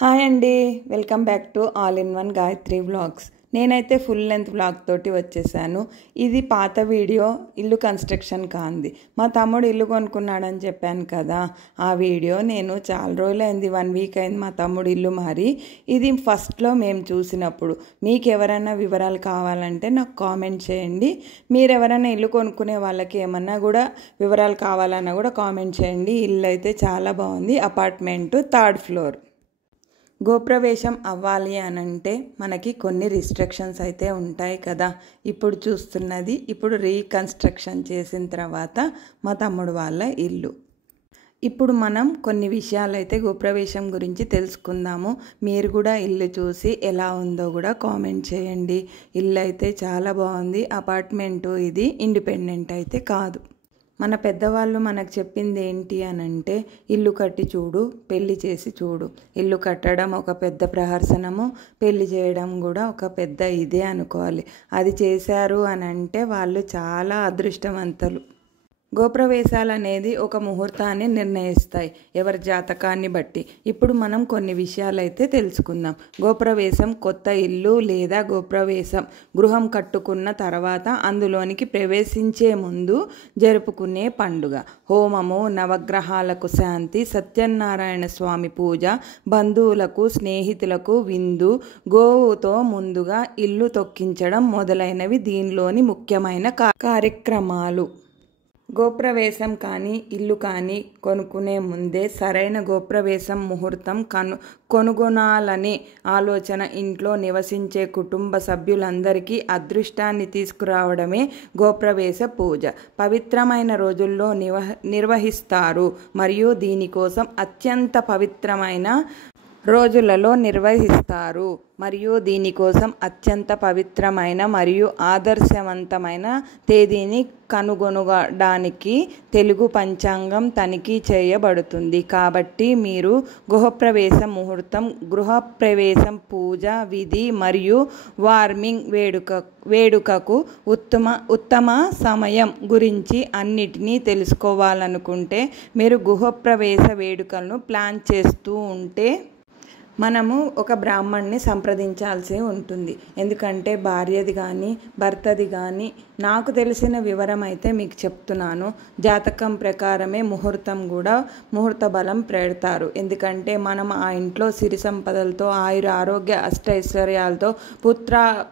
Hi అండి, welcome back to all in one Gayatri vlogs. నేనైతే full length vlog తోటి వచ్చేసాను. ఇది పాత వీడియో, ఇల్లు కన్స్ట్రక్షన్ కాంది. మా తమ్ముడు ఇల్లు కొనుక్కున్నాడని చెప్పాను కదా, ఆ వీడియో నేను చాలా రోజులైంది, 1 వీక్ అయింది మా తమ్ముడు ఇల్లు మారి. ఇది ఫస్ట్లో మేము చూసినప్పుడు. మీకు ఎవరైనా వివరాలు కావాలంటే నాకు కామెంట్ చేయండి. మీరు ఎవరైనా ఇల్లు కొనుక్కునే వాళ్ళకి ఏమన్నా కూడా వివరాలు కావాలన్నా కూడా కామెంట్ చేయండి. ఇల్లు అయితే చాలా బాగుంది. Apartment 3rd floor. గృహప్రవేశం అవ్వాలి అని అంటే మనకి కొన్ని రిస్ట్రిక్షన్స్ అయితే ఉంటాయి కదా. ఇప్పుడు చూస్తున్నది ఇప్పుడు రీకన్స్ట్రక్షన్ చేసిన తర్వాత మా తమ్ముడు వాళ్ళ ఇల్లు. ఇప్పుడు మనం కొన్ని విషయాలు అయితే గృహప్రవేశం గురించి తెలుసుకుందాము. మీరు కూడా ఇల్లు చూసి ఎలా ఉందో కూడా కామెంట్ చేయండి. ఇల్లు అయితే చాలా బాగుంది. అపార్ట్మెంటు ఇది, ఇండిపెండెంట్ అయితే కాదు. మన పెద్దవాళ్ళు మనకు చెప్పింది ఏంటి అని అంటే, ఇల్లు కట్టి చూడు, పెళ్లి చేసి చూడు. ఇల్లు కట్టడం ఒక పెద్ద ప్రహసనము, పెళ్లి చేయడం కూడా ఒక పెద్ద ఇదే అనుకోవాలి. అది చేశారు అని అంటే వాళ్ళు చాలా అదృష్టవంతులు. గృహప్రవేశాలు అనేది ఒక ముహూర్తాన్ని నిర్ణయిస్తాయి, ఎవరి జాతకాన్ని బట్టి. ఇప్పుడు మనం కొన్ని విషయాలు అయితే తెలుసుకుందాం. గృహప్రవేశం కొత్త ఇల్లు లేదా గృహం కట్టుకున్న తర్వాత అందులోనికి ప్రవేశించే ముందు జరుపుకునే పండుగ. హోమము, నవగ్రహాలకు శాంతి, సత్యనారాయణ స్వామి పూజ, బంధువులకు స్నేహితులకు విందు, గోవుతో ముందుగా ఇల్లు తొక్కించడం మొదలైనవి దీనిలోని ముఖ్యమైన కార్యక్రమాలు. గృహప్రవేశం కానీ ఇల్లు కానీ కొనుక్కునే ముందే సరైన గృహప్రవేశం ముహూర్తం కొనుగొనాలనే ఆలోచన ఇంట్లో నివసించే కుటుంబ సభ్యులందరికీ అదృష్టాన్ని తీసుకురావడమే గృహప్రవేశ పూజ. పవిత్రమైన రోజుల్లో నిర్వహిస్తారు మరియు దీనికోసం అత్యంత పవిత్రమైన రోజులలో నిర్వహిస్తారు మరియు దీనికోసం అత్యంత పవిత్రమైన మరియు ఆదర్శవంతమైన తేదీని కనుగొనడానికి తెలుగు పంచాంగం తనిఖీ చేయబడుతుంది. కాబట్టి మీరు గృహప్రవేశం ముహూర్తం, గృహప్రవేశం పూజ విధి మరియు వార్మింగ్ వేడుకకు ఉత్తమ సమయం గురించి అన్నిటినీ తెలుసుకోవాలనుకుంటే మీరు గృహప్రవేశ వేడుకలను ప్లాన్ చేస్తూ ఉంటే మనము ఒక బ్రాహ్మణ్ణి సంప్రదించాల్సి ఉంటుంది. ఎందుకంటే భార్యది కానీ భర్తది కానీ నాకు తెలిసిన వివరం అయితే మీకు చెప్తున్నాను. జాతకం ప్రకారమే ముహూర్త బలం పెడతారు. ఎందుకంటే మనం ఆ ఇంట్లో సిరి సంపదలతో, ఆయుర ఆరోగ్య అష్టైశ్వర్యాలతో,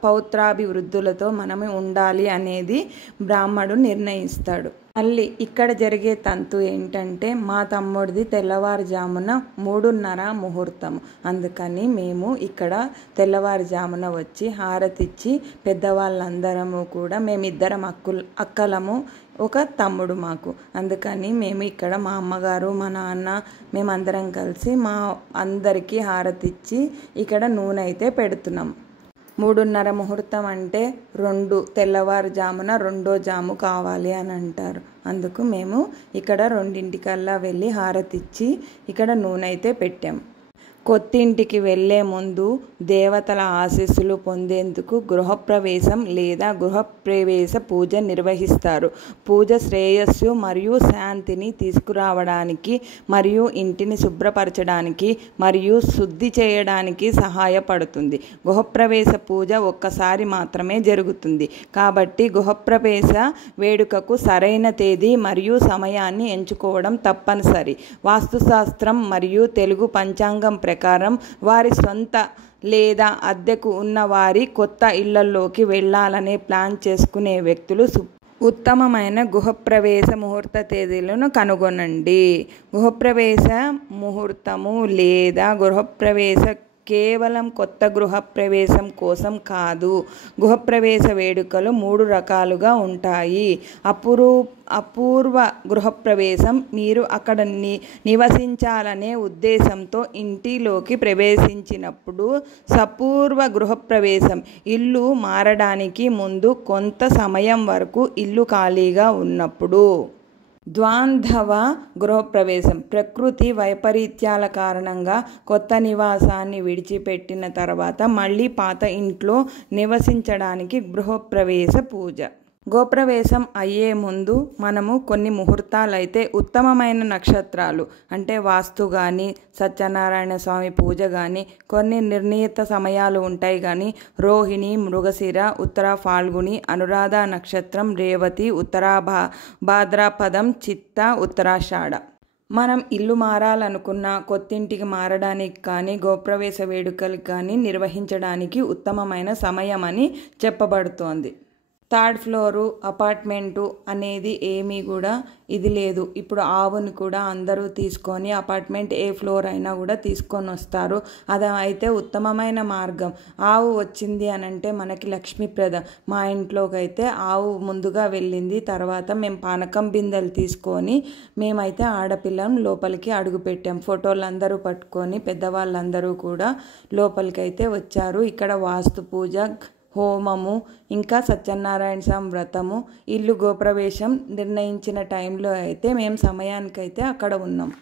పౌత్రాభివృద్ధులతో మనము ఉండాలి అనేది బ్రాహ్మణుడు నిర్ణయిస్తాడు. మళ్ళీ ఇక్కడ జరిగే తంతు ఏంటంటే, మా తమ్ముడిది తెల్లవారుజామున 3:30 ముహూర్తం. అందుకని మేము ఇక్కడ తెల్లవారుజామున వచ్చి హారతిచ్చి పెద్దవాళ్ళందరము కూడా, మేమిద్దరం అక్కలము, ఒక తమ్ముడు మాకు. అందుకని మేము ఇక్కడ మా అమ్మగారు, మా నాన్న, మేమందరం కలిసి మా అందరికీ హారతిచ్చి ఇక్కడ నూనె అయితే పెడుతున్నాం. 3:30 ముహూర్తం అంటే తెల్లవారుజామున 2వ జాము కావాలి అని అంటారు. అందుకు మేము ఇక్కడ 2:00కల్లా వెళ్ళి హారతిచ్చి ఇక్కడ నూనె అయితే పెట్టాం. కొత్తింటికి వెళ్ళే ముందు దేవతల ఆశీస్సులు పొందేందుకు గృహప్రవేశం లేదా గృహప్రవేశ పూజ నిర్వహిస్తారు. పూజ శ్రేయస్సు మరియు శాంతిని తీసుకురావడానికి మరియు ఇంటిని శుభ్రపరచడానికి మరియు శుద్ధి చేయడానికి సహాయపడుతుంది. గృహప్రవేశ పూజ ఒక్కసారి మాత్రమే జరుగుతుంది. కాబట్టి గృహప్రవేశ వేడుకకు సరైన తేదీ మరియు సమయాన్ని ఎంచుకోవడం తప్పనిసరి. వాస్తుశాస్త్రం మరియు తెలుగు పంచాంగం ప్రకారం వారి సొంత లేదా అద్దెకు ఉన్న వారి కొత్త ఇళ్లలోకి వెళ్ళాలనే ప్లాన్ చేసుకునే వ్యక్తులు ఉత్తమమైన గృహప్రవేశ ముహూర్త తేదీలను కనుగొనండి. గృహప్రవేశ ముహూర్తము లేదా గృహప్రవేశ కేవలం కొత్త గృహప్రవేశం కోసం కాదు. గృహప్రవేశ వేడుకలు 3 రకాలుగా ఉంటాయి. అపూర్వ గృహప్రవేశం, మీరు అక్కడ నివసించాలనే ఉద్దేశంతో ఇంటిలోకి ప్రవేశించినప్పుడు. సపూర్వ గృహప్రవేశం, ఇల్లు మారడానికి ముందు కొంత సమయం వరకు ఇల్లు ఖాళీగా ఉన్నప్పుడు. ద్వంద్వ గృహప్రవేశం, ప్రకృతి వైపరీత్యాల కారణంగా కొత్త నివాసాన్ని విడిచిపెట్టిన తర్వాత మళ్ళీ పాత ఇంట్లో నివసించడానికి గృహప్రవేశ పూజ. గోప్రవేశం అయ్యే ముందు మనము కొన్ని ముహూర్తాలు అయితే ఉత్తమమైన నక్షత్రాలు అంటే వాస్తు కానీ సత్యనారాయణ స్వామి పూజ కానీ కొన్ని నిర్ణీత సమయాలు ఉంటాయి. కానీ రోహిణి, మృగశిర, ఉత్తర ఫాల్గుని, అనురాధ నక్షత్రం, రేవతి, భాద్రపదం, చిత్త, ఉత్తరాషాఢ. మనం ఇల్లు మారాలనుకున్న కొత్తింటికి మారడానికి కానీ గోప్రవేశ వేడుకలకు కానీ నిర్వహించడానికి ఉత్తమమైన సమయం అని చెప్పబడుతోంది. థర్డ్ ఫ్లోరు అపార్ట్మెంటు అనేది ఏమీ కూడా ఇది లేదు. ఇప్పుడు ఆవుని కూడా అందరూ తీసుకొని అపార్ట్మెంట్ ఏ ఫ్లోర్ అయినా కూడా తీసుకొని వస్తారు. అది అయితే ఉత్తమమైన మార్గం. ఆవు వచ్చింది అని అంటే మనకి లక్ష్మీప్రద. మా ఇంట్లోకి అయితే ఆవు ముందుగా వెళ్ళింది. తర్వాత మేము పానకం బిందెలు తీసుకొని మేమైతే ఆడపిల్లం లోపలికి అడుగు పెట్టాం. ఫోటోలు అందరూ పట్టుకొని పెద్దవాళ్ళందరూ కూడా లోపలికి అయితే వచ్చారు. ఇక్కడ వాస్తు పూజ, హోమము, ఇంకా సత్యనారాయణ స్వామి వ్రతము, ఇల్లు గృహప్రవేశం నిర్ణయించిన టైంలో అయితే మేము సమయానికైతే అక్కడ ఉన్నాం.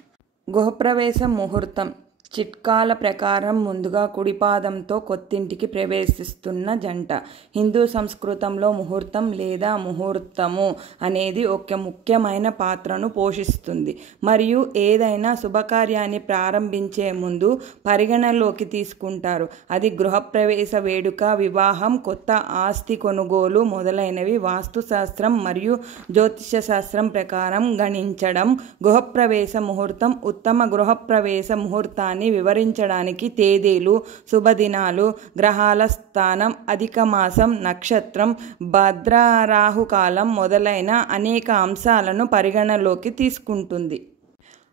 గృహప్రవేశం ముహూర్తం చిట్కాల ప్రకారం ముందుగా కుడిపాదంతో కొత్తింటికి ప్రవేశిస్తున్న జంట. హిందూ సంస్కృతంలో ముహూర్తం లేదా ముహూర్తము అనేది ఒక ముఖ్యమైన పాత్రను పోషిస్తుంది మరియు ఏదైనా శుభకార్యాన్ని ప్రారంభించే ముందు పరిగణలోకి తీసుకుంటారు. అది గృహప్రవేశ వేడుక, వివాహం, కొత్త ఆస్తి కొనుగోలు మొదలైనవి వాస్తుశాస్త్రం మరియు జ్యోతిష శాస్త్రం ప్రకారం గణించడం. గృహప్రవేశ ముహూర్తం ఉత్తమ గృహప్రవేశ ముహూర్తాన్ని వివరించడానికి తేదీలు, శుభదినాలు, గ్రహాల స్థానం, అధిక మాసం, నక్షత్రం, భద్రరాహుకాలం మొదలైన అనేక అంశాలను పరిగణలోకి తీసుకుంటుంది.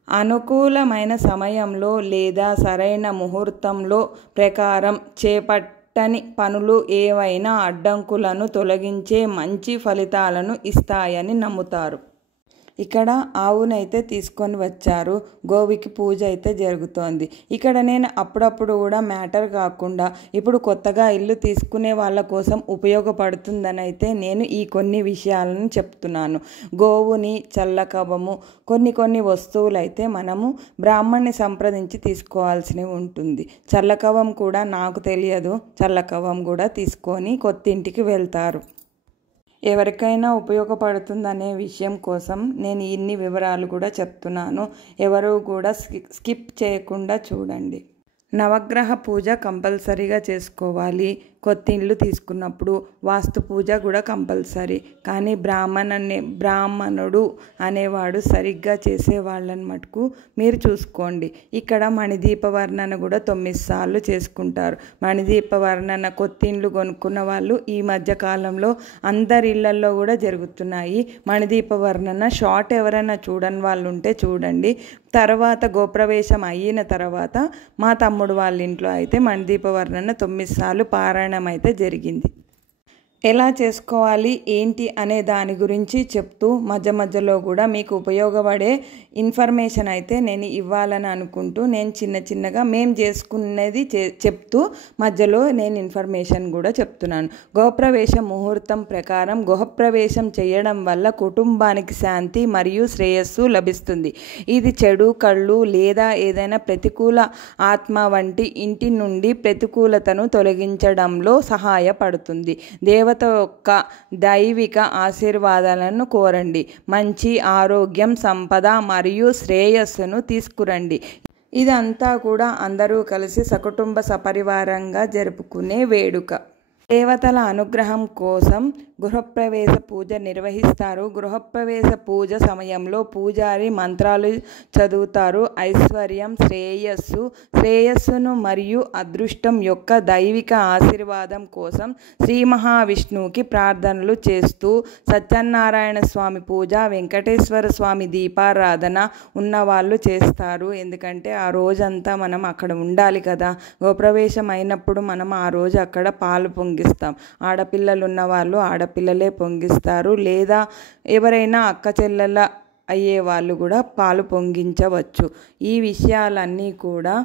అనుకూలమైన సమయంలో లేదా సరైన ముహూర్తంలో ప్రకారం చేపట్టని పనులు ఏవైనా అడ్డంకులను తొలగించే మంచి ఫలితాలను ఇస్తాయని నమ్ముతారు. ఇక్కడ ఆవునైతే తీసుకొని వచ్చారు. గోవికి పూజ అయితే జరుగుతోంది. ఇక్కడ నేను అప్పుడప్పుడు కూడా మ్యాటర్ కాకుండా ఇప్పుడు కొత్తగా ఇల్లు తీసుకునే వాళ్ళ కోసం ఉపయోగపడుతుందని అయితే నేను ఈ కొన్ని విషయాలను చెప్తున్నాను. గోవుని, చల్లకవము, కొన్ని వస్తువులు అయితే మనము బ్రాహ్మణ్ణి సంప్రదించి తీసుకోవాల్సినవి ఉంటుంది. చల్లకవం కూడా నాకు తెలియదు. చల్లకవం కూడా తీసుకొని కొత్తింటికి వెళ్తారు. ఎవరికైనా ఉపయోగపడుతుందనే విషయం కోసం నేను ఇన్ని వివరాలు కూడా చెప్తున్నాను. ఎవరు కూడా స్కిప్ చేయకుండా చూడండి. నవగ్రహ పూజ కంపల్సరీగా చేసుకోవాలి. కొత్త ఇల్లు తీసుకున్నప్పుడు వాస్తు పూజ కూడా కంపల్సరీ. కానీ బ్రాహ్మణుడు అనేవాడు సరిగ్గా చేసేవాళ్ళని మటుకు మీరు చూసుకోండి. ఇక్కడ మణిదీప వర్ణన కూడా 9 సార్లు చేసుకుంటారు. మణిదీప వర్ణన కొత్త ఇల్లు కొనుక్కున్న వాళ్ళు ఈ మధ్య కాలంలో అందరి ఇళ్లల్లో కూడా జరుగుతున్నాయి. మణిదీప వర్ణన షార్ట్ ఎవరైనా చూడని వాళ్ళు ఉంటే చూడండి. తర్వాత గోప్రవేశం అయిన తర్వాత మా తమ్ముడు వాళ్ళ ఇంట్లో అయితే మణిదీప వర్ణన 9 సార్లు పారాయణం అయితే జరిగింది. ఎలా చేసుకోవాలి ఏంటి అనే దాని గురించి చెప్తూ మధ్య మధ్యలో కూడా మీకు ఉపయోగపడే ఇన్ఫర్మేషన్ అయితే నేను ఇవ్వాలని అనుకుంటూ నేను చిన్నగా మేము చేసుకునేది చెప్తూ మధ్యలో నేను ఇన్ఫర్మేషన్ కూడా చెప్తున్నాను. గృహప్రవేశ ముహూర్తం ప్రకారం గృహప్రవేశం చేయడం వల్ల కుటుంబానికి శాంతి మరియు శ్రేయస్సు లభిస్తుంది. ఇది చెడు కళ్ళు లేదా ఏదైనా ప్రతికూల ఆత్మ వంటి ఇంటి నుండి ప్రతికూలతను తొలగించడంలో సహాయపడుతుంది. దేవత యొక్క దైవిక ఆశీర్వాదాలను కోరండి. మంచి ఆరోగ్యం, సంపద మరియు శ్రేయస్సును తీసుకురండి. ఇదంతా కూడా అందరూ కలిసి సకుటుంబ సపరివారంగా జరుపుకునే వేడుక. దేవతల అనుగ్రహం కోసం గృహప్రవేశ పూజ నిర్వహిస్తారు. గృహప్రవేశ పూజ సమయంలో పూజారి మంత్రాలు చదువుతారు. ఐశ్వర్యం, శ్రేయస్సును మరియు అదృష్టం యొక్క దైవిక ఆశీర్వాదం కోసం శ్రీ మహావిష్ణువుకి ప్రార్థనలు చేస్తూ సత్యనారాయణ స్వామి పూజ, వెంకటేశ్వర స్వామి దీపారాధన ఉన్నవాళ్ళు చేస్తారు. ఎందుకంటే ఆ రోజంతా మనం అక్కడ ఉండాలి కదా. గృహప్రవేశం అయినప్పుడు మనం ఆ రోజు అక్కడ పాలు పొంగిస్తాం. ఆడపిల్లలు ఉన్న వాళ్ళు ఆడపిల్లలే పొంగిస్తారు. లేదా ఎవరైనా అక్క చెల్లెల అయ్యే వాళ్ళు కూడా పాలు పొంగించవచ్చు. ఈ విషయాలన్నీ కూడా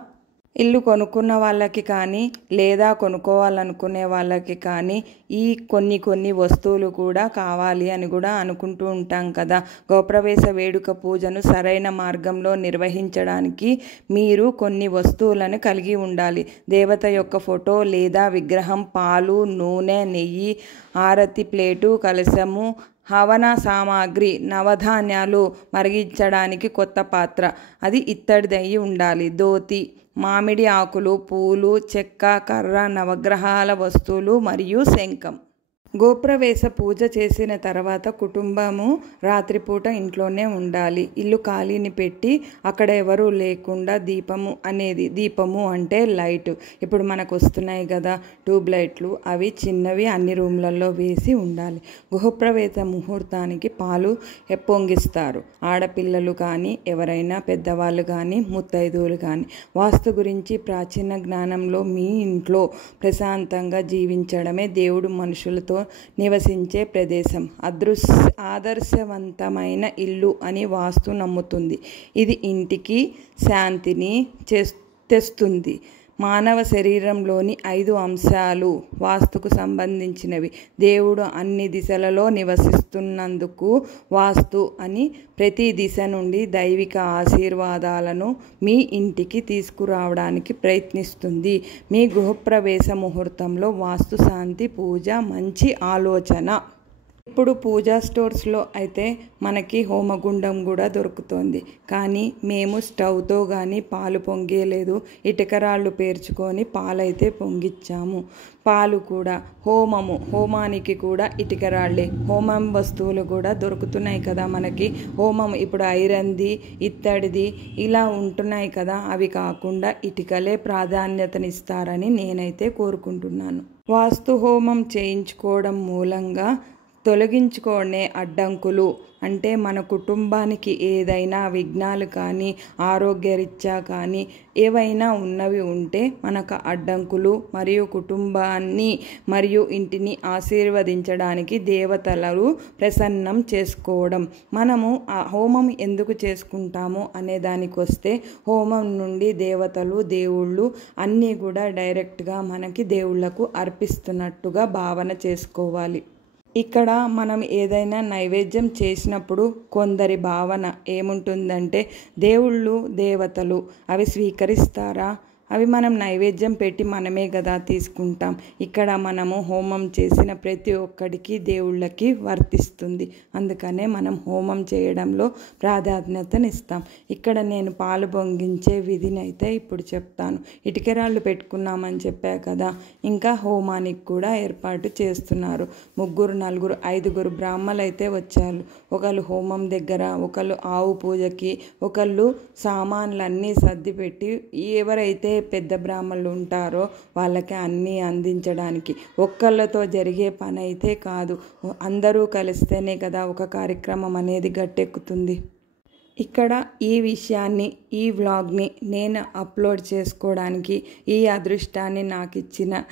ఇల్లు కొనుక్కున్న వాళ్ళకి కానీ లేదా కొనుక్కోవాలనుకునే వాళ్ళకి కానీ ఈ కొన్ని వస్తువులు కూడా కావాలి అని కూడా అనుకుంటూ ఉంటాం కదా. గృహప్రవేశ వేడుక పూజను సరైన మార్గంలో నిర్వహించడానికి మీరు కొన్ని వస్తువులను కలిగి ఉండాలి. దేవత యొక్క ఫోటో లేదా విగ్రహం, పాలు, నూనె, నెయ్యి, హారతి ప్లేటు, కలశము, హవన సామాగ్రి, నవధాన్యాలు మరిగించడానికి కొత్త పాత్ర, అది ఇత్తడిదయ్యి ఉండాలి. ధోతి, మామిడి ఆకులు, పూలు, చెక్క, కర్ర, నవగ్రహాల వస్తువులు మరియు శంఖం. గృహప్రవేశ పూజ చేసిన తర్వాత కుటుంబము రాత్రిపూట ఇంట్లోనే ఉండాలి. ఇల్లు ఖాళీని పెట్టి అక్కడ ఎవరు లేకుండా దీపము అంటే లైట్, ఇప్పుడు మనకు వస్తున్నాయి కదా ట్యూబ్ లైట్లు, అవి చిన్నవి అన్ని రూమ్లలో వేసి ఉండాలి. గృహప్రవేశ ముహూర్తానికి పాలు పొంగిస్తారు. ఆడపిల్లలు కానీ ఎవరైనా పెద్దవాళ్ళు కానీ ముత్తైదువులు కానీ. వాస్తు గురించి ప్రాచీన జ్ఞానంలో మీ ఇంట్లో ప్రశాంతంగా జీవించడమే దేవుడు మనుషులతో నివసించే ప్రదేశం. ఆదర్శవంతమైన ఇల్లు అని వాస్తు నమ్ముతుంది. ఇది ఇంటికి శాంతిని తెస్తుంది. మానవ శరీరంలోని 5 అంశాలు వాస్తుకు సంబంధించినవి. దేవుడు అన్ని దిశలలో నివసిస్తున్నందుకు వాస్తు అని ప్రతి దిశ నుండి దైవిక ఆశీర్వాదాలను మీ ఇంటికి తీసుకురావడానికి ప్రయత్నిస్తుంది. మీ గృహప్రవేశ ముహూర్తంలో వాస్తు శాంతి పూజ మంచి ఆలోచన. ఇప్పుడు పూజా స్టోర్స్లో అయితే మనకి హోమగుండం కూడా దొరుకుతుంది. కానీ మేము స్టవ్తో కానీ పాలు పొంగేలేదు, ఇటుకరాళ్ళు పేర్చుకొని పాలైతే పొంగిచ్చాము. పాలు కూడా హోమానికి కూడా ఇటుకరాళ్ళే. హోమం వస్తువులు కూడా దొరుకుతున్నాయి కదా మనకి. హోమం ఇప్పుడు ఐరన్ది, ఇత్తడిది ఇలా ఉంటున్నాయి కదా, అవి కాకుండా ఇటుకలే ప్రాధాన్యతనిస్తారని నేనైతే కోరుకుంటున్నాను. వాస్తు హోమం చేయించుకోవడం మూలంగా తొలగించుకునే అడ్డంకులు అంటే మన కుటుంబానికి ఏదైనా విఘ్నాలు కానీ ఆరోగ్యరీత్యా కానీ ఏవైనా ఉన్నవి ఉంటే మనకు అడ్డంకులు మరియు కుటుంబాన్ని మరియు ఇంటిని ఆశీర్వదించడానికి దేవతలను ప్రసన్నం చేసుకోవడం. మనము ఆ హోమం ఎందుకు చేసుకుంటాము అనే దానికి వస్తే, హోమం నుండి దేవతలు దేవుళ్ళు అన్నీ కూడా డైరెక్ట్గా మనకి దేవుళ్లకు అర్పిస్తున్నట్టుగా భావన చేసుకోవాలి. ఇక్కడ మనం ఏదైనా నైవేద్యం చేసినప్పుడు కొందరి భావన ఏముంటుందంటే, దేవుళ్ళు దేవతలు అవి స్వీకరిస్తారా, అవి మనం నైవేద్యం పెట్టి మనమే కదా తీసుకుంటాం. ఇక్కడ మనము హోమం చేసిన ప్రతి ఒక్కడికి దేవుళ్ళకి వర్తిస్తుంది. అందుకనే మనం హోమం చేయడంలో ప్రాధాన్యతనిస్తాం. ఇక్కడ నేను పాలు పొంగించే విధిని అయితే ఇప్పుడు చెప్తాను. ఇటుకరాళ్ళు పెట్టుకున్నామని చెప్పా కదా, ఇంకా హోమానికి కూడా ఏర్పాటు చేస్తున్నారు. 3, 4, 5 బ్రాహ్మలు అయితే వచ్చారు. ఒకళ్ళు హోమం దగ్గర, ఒకళ్ళు ఆవు పూజకి, ఒకళ్ళు సామాన్లన్నీ సర్ది పెట్టి, ఎవరైతే పెద్ద బ్రాహ్మణులు ఉంటారో వాళ్ళకి అన్నీ అందించడానికి. ఒక్కళ్ళతో జరిగే పని అయితే కాదు, అందరూ కలిస్తేనే కదా ఒక కార్యక్రమం అనేది గట్టెక్కుతుంది. ఇక్కడ ఈ విషయాన్ని, ఈ వ్లాగ్ని నేను అప్లోడ్ చేసుకోవడానికి ఈ అదృష్టాన్ని నాకు ఇచ్చిన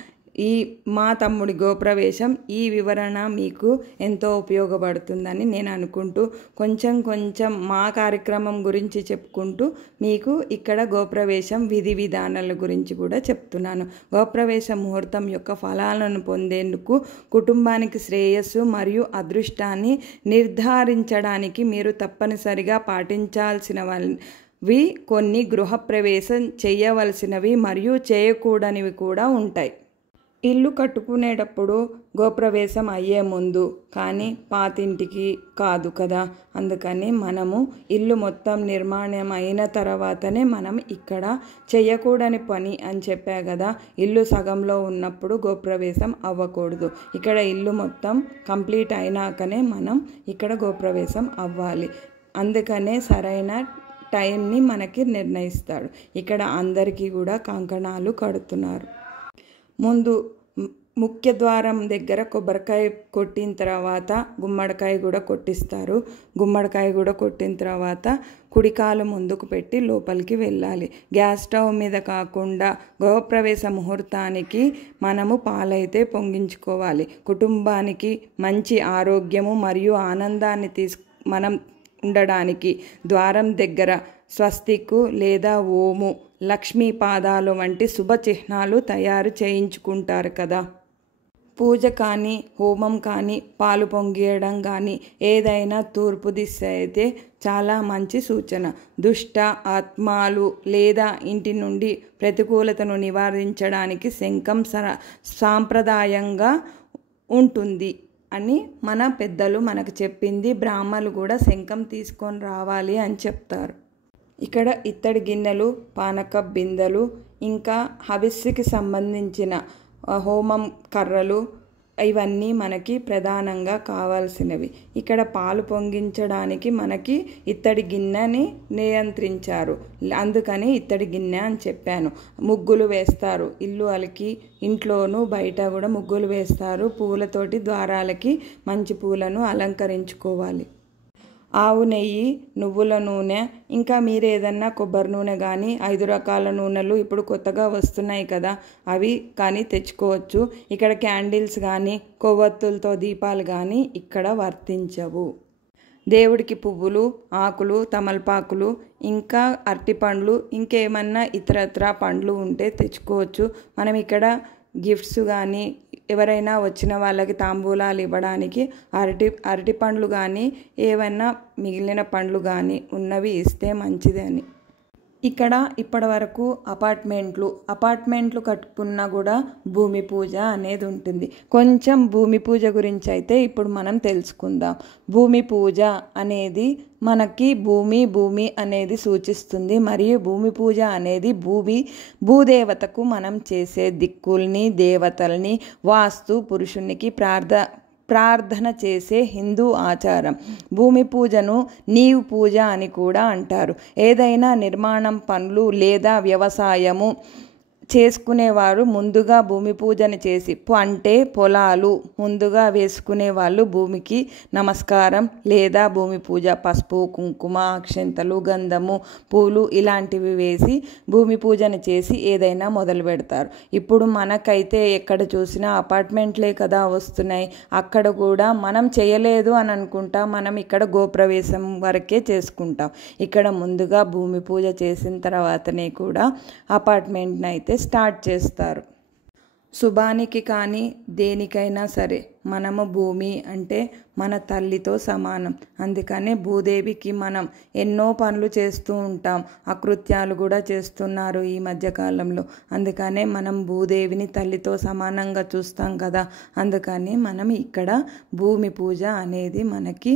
మా తమ్ముడి గృహప్రవేశం ఈ వివరణ మీకు ఎంతో ఉపయోగపడుతుందని నేను అనుకుంటూ కొంచెం మా కార్యక్రమం గురించి చెప్పుకుంటూ మీకు ఇక్కడ గృహప్రవేశం విధి విధానాల గురించి కూడా చెప్తున్నాను. గృహప్రవేశ ముహూర్తం యొక్క ఫలాలను పొందేందుకు కుటుంబానికి శ్రేయస్సు మరియు అదృష్టాన్ని నిర్ధారించడానికి మీరు తప్పనిసరిగా పాటించాల్సినవి కొన్ని గృహప్రవేశం చేయవలసినవి మరియు చేయకూడనివి కూడా ఉంటాయి. ఇల్లు కట్టుకునేటప్పుడు గృహప్రవేశం అయ్యే ముందు కానీ పాతింటికి కాదు కదా. అందుకని మనము ఇల్లు మొత్తం నిర్మాణం అయిన తర్వాతనే మనం ఇక్కడ చేయకూడని పని అని చెప్పా కదా, ఇల్లు సగంలో ఉన్నప్పుడు గృహప్రవేశం అవ్వకూడదు. ఇక్కడ ఇల్లు మొత్తం కంప్లీట్ అయినాకనే మనం ఇక్కడ గృహప్రవేశం అవ్వాలి. అందుకనే సరైన టైంని మనకి నిర్ణయిస్తాడు. ఇక్కడ అందరికీ కూడా కంకణాలు కడుతున్నారు. ముందు ముఖ్య ద్వారం దగ్గర కొబ్బరికాయ కొట్టిన తర్వాత గుమ్మడికాయ కూడా కొట్టిస్తారు. గుమ్మడికాయ కూడా కొట్టిన తర్వాత కుడికాలు ముందుకు పెట్టి లోపలికి వెళ్ళాలి. గ్యాస్ స్టవ్ మీద కాకుండా గృహప్రవేశ ముహూర్తానికి మనము పాలైతే పొంగించుకోవాలి. కుటుంబానికి మంచి ఆరోగ్యము మరియు ఆనందాన్ని మనం ఉండడానికి ద్వారం దగ్గర స్వస్తికు లేదా ఓము లక్ష్మీ పాదాలు వంటి శుభ చిహ్నాలు తయారు చేయించుకుంటారు కదా. పూజ కానీ, హోమం కానీ, పాలు పొంగియడం కానీ ఏదైనా తూర్పు దిశ అయితే చాలా మంచి సూచన. దుష్ట ఆత్మలు లేదా ఇంటి నుండి ప్రతికూలతను నివారించడానికి శంఖం సాంప్రదాయంగా ఉంటుంది అని మన పెద్దలు మనకు చెప్పింది. బ్రాహ్మలు కూడా శంఖం తీసుకొని రావాలి అని చెప్తారు. ఇక్కడ ఇత్తడి గిన్నెలు, పానక బిందెలు, ఇంకా హవిస్సుకి సంబంధించిన హోమం కర్రలు, ఇవన్నీ మనకి ప్రధానంగా కావాల్సినవి. ఇక్కడ పాలు పొంగించడానికి మనకి ఇత్తడి గిన్నెని నియంత్రించారు, అందుకని ఇత్తడి గిన్నె అని చెప్పాను. ముగ్గులు వేస్తారు, ఇల్లు అలికి ఇంట్లోనూ బయట కూడా ముగ్గులు వేస్తారు. పూలతోటి ద్వారాలకి మంచి పూలను అలంకరించుకోవాలి. ఆవు నెయ్యి, నువ్వుల నూనె, ఇంకా మీరు ఏదన్నా కొబ్బరి నూనె కానీ 5 రకాల నూనెలు ఇప్పుడు కొత్తగా వస్తున్నాయి కదా, అవి కానీ తెచ్చుకోవచ్చు. ఇక్కడ క్యాండిల్స్ కానీ, కొవ్వొత్తులతో దీపాలు కానీ ఇక్కడ వర్తించవు. దేవుడికి పువ్వులు, ఆకులు, తమలపాకులు, ఇంకా అరటిపండ్లు, ఇంకేమన్నా ఇతరత్ర పండ్లు ఉంటే తెచ్చుకోవచ్చు. మనం ఇక్కడ గిఫ్ట్స్ కానీ, ఎవరైనా వచ్చిన వాళ్ళకి తాంబూలాలు ఇవ్వడానికి అరటి పండ్లు కానీ, ఏవైనా మిగిలిన పండ్లు కానీ ఉన్నవి ఇస్తే మంచిదని. ఇక్కడ ఇప్పటి వరకు అపార్ట్మెంట్లు కట్టుకున్నా కూడా భూమి పూజ అనేది ఉంటుంది. కొంచెం భూమి పూజ గురించి అయితే ఇప్పుడు మనం తెలుసుకుందాం. భూమి పూజ అనేది మనకి భూమి అనేది సూచిస్తుంది. మరియు భూమి పూజ అనేది భూదేవతకు మనం చేసే దిక్కుల్ని, దేవతల్ని, వాస్తు పురుషునికి ప్రార్థన చేసే హిందూ ఆచారం. భూమి పూజను నీవు పూజ అని కూడా అంటారు. ఏదైనా నిర్మాణం పనులు లేదా వ్యవసాయము చేసుకునేవారు ముందుగా భూమి పూజను చేసి, అంటే పొలాలు ముందుగా వేసుకునే వాళ్ళు భూమికి నమస్కారం లేదా భూమి పూజ, పసుపు, కుంకుమ, అక్షంతలు, గంధము, పూలు ఇలాంటివి వేసి భూమి పూజను చేసి ఏదైనా మొదలు పెడతారు. ఇప్పుడు మనకైతే ఎక్కడ చూసినా అపార్ట్మెంట్లే కదా వస్తున్నాయి. అక్కడ కూడా మనం చేయలేదు అని అనుకుంటాం. మనం ఇక్కడ గోప్రవేశం వరకే చేసుకుంటాం. ఇక్కడ ముందుగా భూమి పూజ చేసిన తర్వాతనే కూడా అపార్ట్మెంట్ని అయితే స్టార్ట్ చేస్తారు. శుభానికి కానీ దేనికైనా సరే మనము భూమి అంటే మన తల్లితో సమానం. అందుకనే భూదేవికి మనం ఎన్నో పనులు చేస్తూ ఉంటాం. అకృత్యాలు కూడా చేస్తున్నారు ఈ మధ్యకాలంలో. అందుకనే మనం భూదేవిని తల్లితో సమానంగా చూస్తాం కదా. అందుకని మనం ఇక్కడ భూమి పూజ అనేది మనకి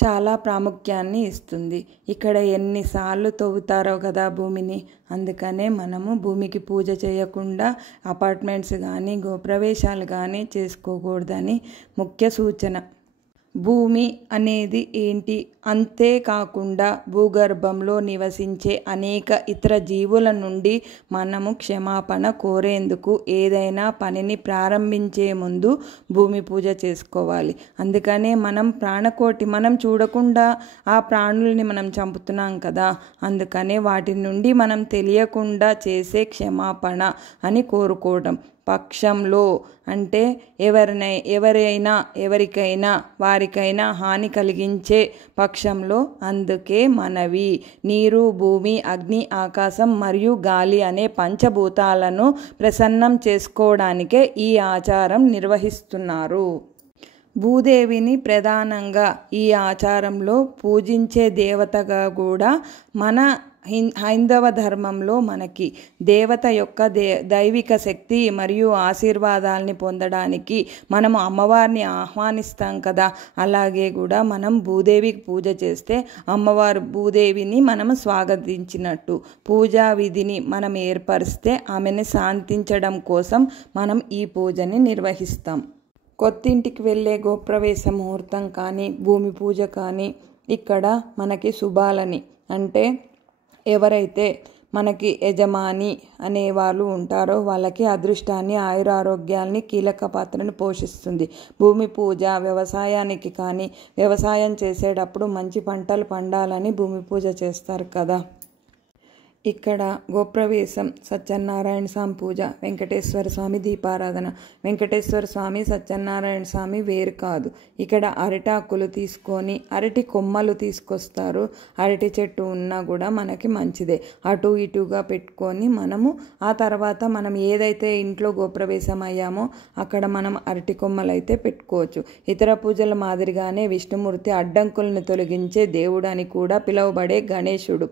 చాలా ప్రాముఖ్యాన్ని ఇస్తుంది. ఇక్కడ ఎన్నిసార్లు తవ్వుతారో కదా భూమిని. అందుకనే మనము భూమికి పూజ చేయకుండా అపార్ట్మెంట్స్ కానీ, గృహప్రవేశాలు కానీ చేసుకోకూడదని ముఖ్య సూచన. భూమి అనేది ఏంటి? అంతేకాకుండా భూగర్భంలో నివసించే అనేక ఇతర జీవుల నుండి మనము క్షమాపణ కోరేందుకు ఏదైనా పనిని ప్రారంభించే ముందు భూమి పూజ చేసుకోవాలి. అందుకనే మనం చూడకుండా ఆ ప్రాణుల్ని మనం చంపుతున్నాం కదా. అందుకనే వాటి నుండి మనం తెలియకుండా చేసే క్షమాపణ అని కోరుకోవడం. పక్షంలో అంటే ఎవరికైనా వారికైనా హాని కలిగించే పక్షంలో. అందుకే మనవి నీరు, భూమి, అగ్ని, ఆకాశం మరియు గాలి అనే పంచభూతాలను ప్రసన్నం చేసుకోవడానికే ఈ ఆచారం నిర్వహిస్తున్నారు. భూదేవిని ప్రధానంగా ఈ ఆచారంలో పూజించే దేవతగా కూడా మన హైందవ ధర్మంలో మనకి దేవత యొక్క దైవిక శక్తి మరియు ఆశీర్వాదాలని పొందడానికి మనము అమ్మవారిని ఆహ్వానిస్తాం కదా. అలాగే కూడా మనం భూదేవికి పూజ చేస్తే అమ్మవారు భూదేవిని మనం స్వాగతించినట్టు. పూజా విధిని మనం ఏర్పరిస్తే ఆమెను శాంతించడం కోసం మనం ఈ పూజని నిర్వహిస్తాం. కొత్తింటికి వెళ్ళే గృహప్రవేశ ముహూర్తం కానీ, భూమి పూజ కానీ ఇక్కడ మనకి శుభాలని, అంటే ఎవరైతే మనకి యజమాని అనేవాళ్ళు ఉంటారో వాళ్ళకి అదృష్టాన్ని, ఆయురారోగ్యాల్ని, కీలక పాత్రను పోషిస్తుంది. భూమి పూజ వ్యవసాయానికి కానీ, వ్యవసాయం చేసేటప్పుడు మంచి పంటలు పండాలని భూమి పూజ చేస్తారు కదా. ఇక్కడ గోప్రవేశం, సత్యనారాయణ స్వామి పూజ, వెంకటేశ్వర స్వామి దీపారాధన. వెంకటేశ్వర స్వామి, సత్యనారాయణ స్వామి వేరు కాదు. ఇక్కడ అరిటాకులు తీసుకొని అరటి కొమ్మలు తీసుకొస్తారు. అరటి చెట్టు ఉన్నా కూడా మనకి మంచిదే. అటు ఇటుగా పెట్టుకొని మనము ఆ తర్వాత మనం ఏదైతే ఇంట్లో గోప్రవేశం అయ్యామో అక్కడ మనం అరటి కొమ్మలు అయితే పెట్టుకోవచ్చు. ఇతర పూజల మాదిరిగానే విష్ణుమూర్తి అడ్డంకులను తొలగించే దేవుడు అని కూడా పిలువబడే గణేశుడు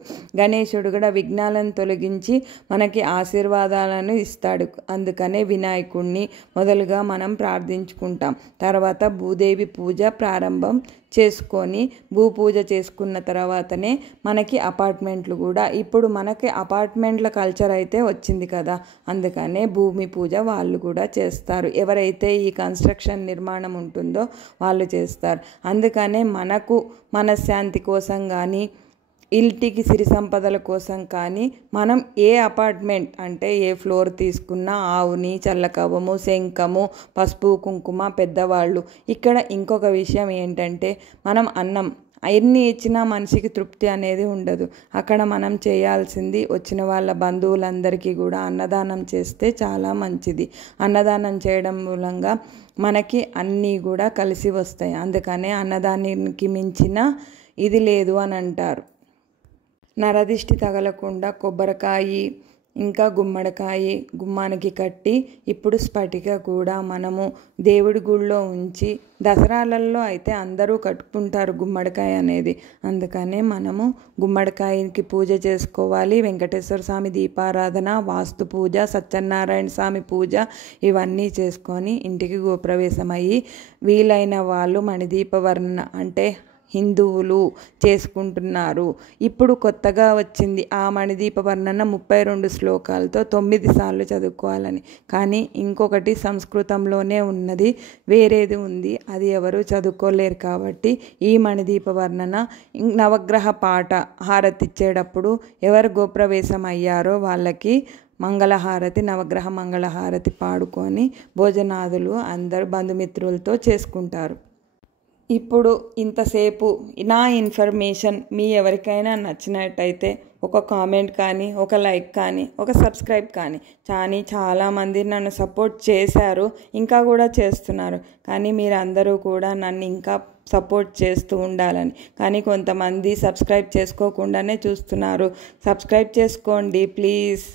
కూడా విఘ్నాలను తొలగించి మనకి ఆశీర్వాదాలను ఇస్తాడు. అందుకనే వినాయకుడిని మొదలుగా మనం ప్రార్థించుకుంటాం. తర్వాత భూదేవి పూజ ప్రారంభం చేసుకొని భూపూజ చేసుకున్న తర్వాతనే మనకి అపార్ట్మెంట్లు కూడా. ఇప్పుడు మనకి అపార్ట్మెంట్ల కల్చర్ అయితే వచ్చింది కదా, అందుకనే భూమి పూజ వాళ్ళు కూడా చేస్తారు. ఎవరైతే ఈ కన్స్ట్రక్షన్ నిర్మాణం ఉంటుందో వాళ్ళు చేస్తారు. అందుకనే మనకు మనశ్శాంతి కోసం కానీ ఇంటికి సిరి సంపదల కోసం కానీ మనం ఏ అపార్ట్మెంట్ అంటే ఏ ఫ్లోర్ తీసుకున్నా ఆవుని, చల్లకవ్వము, శంఖము, పసుపు, కుంకుమ పెద్దవాళ్ళు. ఇక్కడ ఇంకొక విషయం ఏంటంటే మనం అన్నం ఎన్ని ఇచ్చినా మనిషికి తృప్తి అనేది ఉండదు. అక్కడ మనం చేయాల్సింది వచ్చిన వాళ్ళ బంధువులందరికీ కూడా అన్నదానం చేస్తే చాలా మంచిది. అన్నదానం చేయడం మూలంగా మనకి అన్నీ కూడా కలిసి వస్తాయి. అందుకనే అన్నదానానికి మించిన ఇది లేదు అని అంటారు. నరదిష్టి తగలకుండా కొబ్బరికాయ ఇంకా గుమ్మడికాయ గుమ్మానికి కట్టి ఇప్పుడు స్ఫటిక కూడా మనము దేవుడి గుడిలో ఉంచి, దసరాలలో అయితే అందరూ కట్టుకుంటారు గుమ్మడికాయ అనేది. అందుకనే మనము గుమ్మడికాయకి పూజ చేసుకోవాలి. వెంకటేశ్వర స్వామి దీపారాధన, వాస్తు పూజ, సత్యనారాయణ స్వామి పూజ ఇవన్నీ చేసుకొని ఇంటికి గోప్రవేశం అయ్యి వీలైన వాళ్ళు మణిదీపవర్ణ అంటే హిందువులు చేసుకుంటున్నారు. ఇప్పుడు కొత్తగా వచ్చింది ఆ మణిదీప వర్ణన 32 శ్లోకాలతో 9 సార్లు చదువుకోవాలని. కానీ ఇంకొకటి సంస్కృతంలోనే ఉన్నది, వేరేది ఉంది, అది ఎవరు చదువుకోలేరు. కాబట్టి ఈ మణిదీప వర్ణన నవగ్రహ పాట హారతి ఇచ్చేటప్పుడు ఎవరు గోప్రవేశం అయ్యారో వాళ్ళకి మంగళహారతి, నవగ్రహ మంగళహారతి పాడుకొని భోజనాదులు అందరూ బంధుమిత్రులతో చేసుకుంటారు. ఇప్పుడు ఇంతసేపు నా ఇన్ఫర్మేషన్ మీ ఎవరికైనా నచ్చినట్టయితే ఒక కామెంట్ కానీ, ఒక లైక్ కానీ, ఒక సబ్స్క్రైబ్ కానీ. చాలామంది నన్ను సపోర్ట్ చేశారు, ఇంకా కూడా చేస్తున్నారు. కానీ మీరందరూ కూడా నన్ను ఇంకా సపోర్ట్ చేస్తూ ఉండాలని. కానీ కొంతమంది సబ్స్క్రైబ్ చేసుకోకుండానే చూస్తున్నారు. సబ్స్క్రైబ్ చేసుకోండి ప్లీజ్.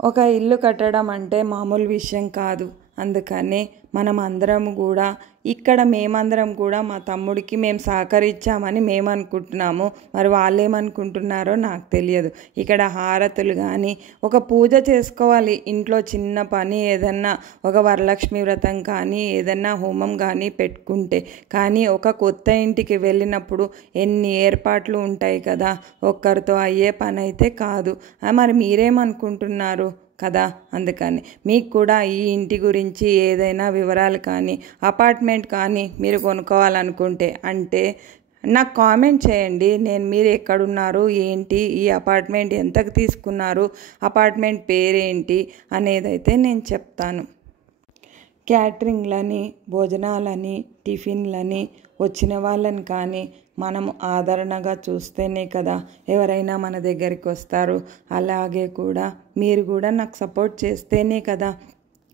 ఒక ఇల్లు కట్టడం అంటే మామూలు విషయం కాదు. అందుకనే మనం అందరం కూడా ఇక్కడ మేమందరం కూడా మా తమ్ముడికి మేము సహకరించామని మేము అనుకుంటున్నాము. మరి వాళ్ళు ఏమనుకుంటున్నారో నాకు తెలియదు. ఇక్కడ హారతులు కానీ ఒక పూజ చేసుకోవాలి. ఇంట్లో చిన్న పని ఏదన్నా ఒక వరలక్ష్మి వ్రతం కానీ ఏదన్నా హోమం కానీ పెట్టుకుంటే, కానీ ఒక కొత్త ఇంటికి వెళ్ళినప్పుడు ఎన్ని ఏర్పాట్లు ఉంటాయి కదా, ఒక్కరితో అయ్యే పని అయితే కాదు. మరి మీరేమనుకుంటున్నారు కదా? అందుకని మీకు కూడా ఈ ఇంటి గురించి ఏదైనా వివరాలు కానీ అపార్ట్మెంట్ కానీ మీరు కొనుక్కోవాలనుకుంటే అంటే నాకు కామెంట్ చేయండి. మీరు ఎక్కడున్నారు, ఏంటి, ఈ అపార్ట్మెంట్ ఎంతకు తీసుకున్నారు, అపార్ట్మెంట్ పేరేంటి అనేదైతే నేను చెప్తాను. క్యాటరింగ్లని, భోజనాలని, టిఫిన్లని వచ్చిన వాళ్ళని కానీ మనము ఆదరణగా చూస్తేనే కదా ఎవరైనా మన దగ్గరికి వస్తారు. అలాగే కూడా మీరు కూడా నాకు సపోర్ట్ చేస్తేనే కదా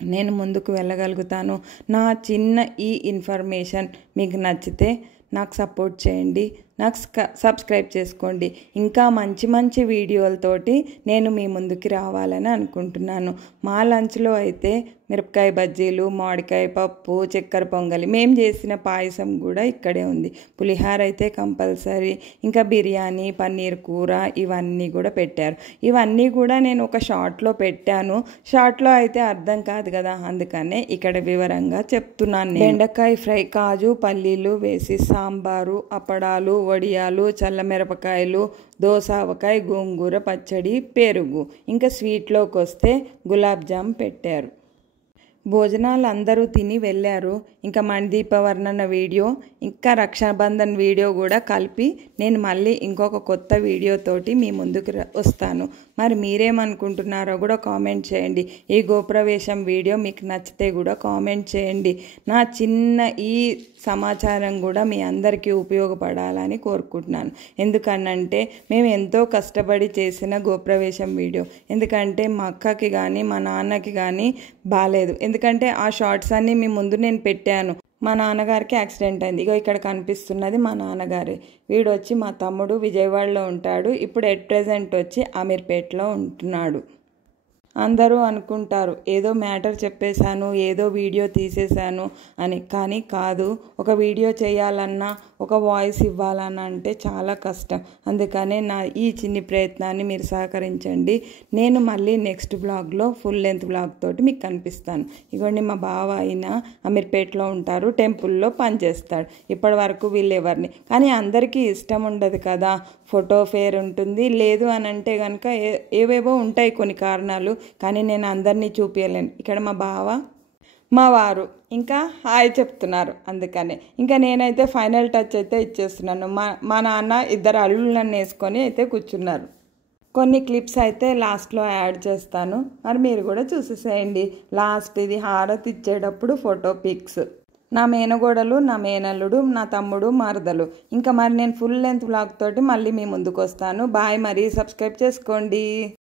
నేను ముందుకు వెళ్ళగలుగుతాను. నా చిన్న ఈ ఇన్ఫర్మేషన్ మీకు నచ్చితే నాకు సపోర్ట్ చేయండి, నాకు సబ్స్క్రైబ్ చేసుకోండి. ఇంకా మంచి మంచి వీడియోలతోటి నేను మీ ముందుకి రావాలని అనుకుంటున్నాను. మా లంచ్లో అయితే మిరపకాయ బజ్జీలు, మామిడికాయ పప్పు, చక్కెర పొంగలి, మేము చేసిన పాయసం కూడా ఇక్కడే ఉంది. పులిహార అయితే కంపల్సరీ, ఇంకా బిర్యానీ, పన్నీర్ కూర ఇవన్నీ కూడా పెట్టారు. ఇవన్నీ కూడా నేను ఒక షార్ట్లో పెట్టాను. షార్ట్లో అయితే అర్థం కాదు కదా, అందుకనే ఇక్కడ వివరంగా చెప్తున్నాను. బెండకాయ ఫ్రై, కాజు పల్లీలు వేసి సాంబారు, అప్పడాలు, వడియాలు, చల్లమిరపకాయలు, దోసావకాయ, గోంగూర పచ్చడి, పెరుగు. ఇంకా స్వీట్లోకి వస్తే గులాబ్ జామ్ పెట్టారు. భోజనాలు అందరూ తిని వెళ్ళారు. ఇంకా మణిదీప వర్ణన వీడియో, ఇంకా రక్షాబంధన్ వీడియో కూడా కలిపి నేను మళ్ళీ ఇంకొక కొత్త వీడియోతోటి మీ ముందుకు వస్తాను. మరి మీరేమనుకుంటున్నారో కూడా కామెంట్ చేయండి. ఈ గోప్రవేశం వీడియో మీకు నచ్చితే కూడా కామెంట్ చేయండి. నా చిన్న ఈ సమాచారం కూడా మీ అందరికీ ఉపయోగపడాలని కోరుకుంటున్నాను. ఎందుకనంటే మేము ఎంతో కష్టపడి చేసిన గోప్రవేశం వీడియో. ఎందుకంటే మా అక్కకి కానీ మా నాన్నకి కానీ బాగాలేదు. ఎందుకంటే ఆ షార్ట్స్ అన్నీ మీ ముందు నేను పెట్టాను. మా నాన్నగారికి యాక్సిడెంట్ అయింది. ఇగో ఇక్కడ కనిపిస్తున్నది మా నాన్నగారి. వీడు వచ్చి మా తమ్ముడు విజయవాడలో ఉంటాడు. ఇప్పుడు ఎట్ ప్రెజెంట్ వచ్చి అమీర్పేటలో ఉంటున్నాడు. అందరూ అనుకుంటారు ఏదో మ్యాటర్ చెప్పేశాను, ఏదో వీడియో తీసేశాను అని. కానీ కాదు, ఒక వీడియో చేయాలన్నా, ఒక వాయిస్ ఇవ్వాలన్నా అంటే చాలా కష్టం. అందుకనే నా ఈ చిన్ని ప్రయత్నాన్ని మీరు సహకరించండి. నేను మళ్ళీ నెక్స్ట్ బ్లాగ్లో ఫుల్ లెంత్ బ్లాగ్ తోటి మీకు కనిపిస్తాను. ఇవ్వండి, మా బావ అయినా అమీర్పేటలో ఉంటారు, టెంపుల్లో పనిచేస్తాడు. ఇప్పటి వరకు వీళ్ళెవరిని, కానీ అందరికీ ఇష్టం ఉండదు కదా. ఫోటో ఫేర్ ఉంటుంది, లేదు అని అంటే కనుక ఏవేవో ఉంటాయి కొన్ని కారణాలు. కానీ నేను అందరినీ చూపించలేను. ఇక్కడ మా బావ మా వారు ఇంకా హాయ్ చెప్తున్నారు. అందుకనే ఇంకా నేనైతే ఫైనల్ టచ్ అయితే ఇచ్చేస్తున్నాను. మా నాన్న ఇద్దరు అల్లుళ్ళని వేసుకొని అయితే కూర్చున్నారు. కొన్ని క్లిప్స్ అయితే లాస్ట్లో యాడ్ చేస్తాను, మరి మీరు కూడా చూసేసేయండి. లాస్ట్ ఇది హారతి ఇచ్చేటప్పుడు ఫోటో పిక్స్, నా మేనగోడలు, నా మేనల్లుడు, నా తమ్ముడు, మరదలు. ఇంకా మరి నేను ఫుల్ లెంత్ వ్లాగ్ తోటి మళ్ళీ మీ ముందుకు వస్తాను. బాయ్. మరి సబ్స్క్రైబ్ చేసుకోండి.